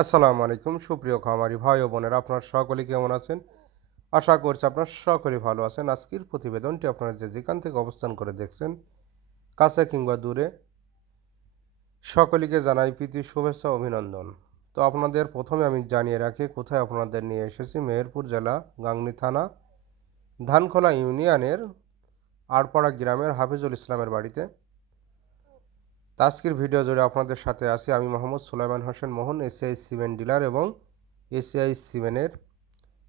আসসালামু আলাইকুম সুপ্রিয় খামারি ভাই ও বোনেরা, আপনারা সকলে কেমন আছেন? আশা করছি আপনারা সকলে ভালো আছেন। আজকের প্রতিবেদনটি আপনারা যেখান থেকে অবস্থান করে দেখছেন, কাছে কিংবা দূরে, সকলকে জানাই প্রীতি শুভেচ্ছা অভিনন্দন। তো আপনাদের প্রথমে আমি জানিয়ে রাখি কোথায় আপনাদের নিয়ে এসেছি। মেহেরপুর জেলা, গাংনী থানা, ধানখোলা ইউনিয়নের আড়পাড়া গ্রামের হাফিজুল ইসলামের বাড়িতে। আজকের ভিডিও জুড়ে আপনাদের সাথে আছি আমি মোহাম্মদ সুলাইমান হোসেন মোহন, এসিআই সিমেন্ট ডিলার এবং এসিআই সিমেন্টের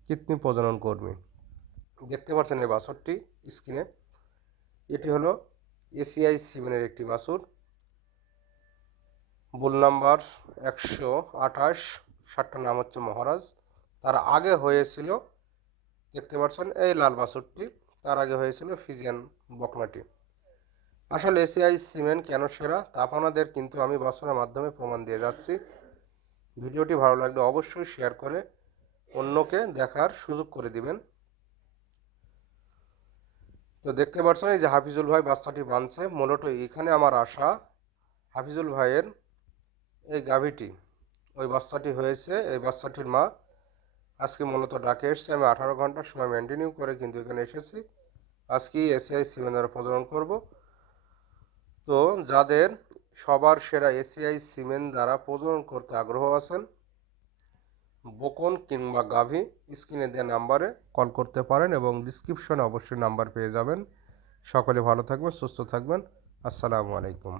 কৃত্রিম প্রজনন কর্মী। দেখতে পাচ্ছেন এই বাছুরটি স্ক্রিনে, এটি হলো এসিআই সিমেন্টের একটি বাছুর। বুল নাম্বার 128, সারটার নাম হচ্ছে মহারাজ। তার আগে হয়েছিল, দেখতে পাচ্ছেন এই লাল বাছুরটি, তার আগে হয়েছিল ফিজিয়ান বকনাটি। আসলে এসিআই সিমেন্ট কেন সেরা তা আপনাদের কিন্তু আমি বাছুরের মাধ্যমে প্রমাণ দিয়ে যাচ্ছি। ভিডিওটি ভালো লাগলে অবশ্যই শেয়ার করে অন্যকে দেখার সুযোগ করে দিবেন। তো দেখতে পাচ্ছেন এই যে হাফিজুল ভাই বাচ্চাটি বাঁধছে। মূলত এখানে আমার আশা হাফিজুল ভাইয়ের এই গাভীটি, ওই বাচ্চাটি হয়েছে, এই বাচ্চাটির মা আজকে মূলত ডাকে এসছে। আমি 18 ঘন্টার সময় মেনটেনিউ করে কিন্তু এখানে এসেছি। আজকে এসিআই সিমেন্ট দ্বারা প্রজনন করব। তো যাদের সবার সেরা এসিআই সিমেন্ট দ্বারা প্রজনন করতে আগ্রহ আছেন, বকন কিংবা গাভী, স্ক্রিনে দেওয়া নাম্বারে কল করতে পারেন এবং ডিসক্রিপশনে অবশ্যই নাম্বার পেয়ে যাবেন। সকলে ভালো থাকবেন, সুস্থ থাকবেন। আসসালামু আলাইকুম।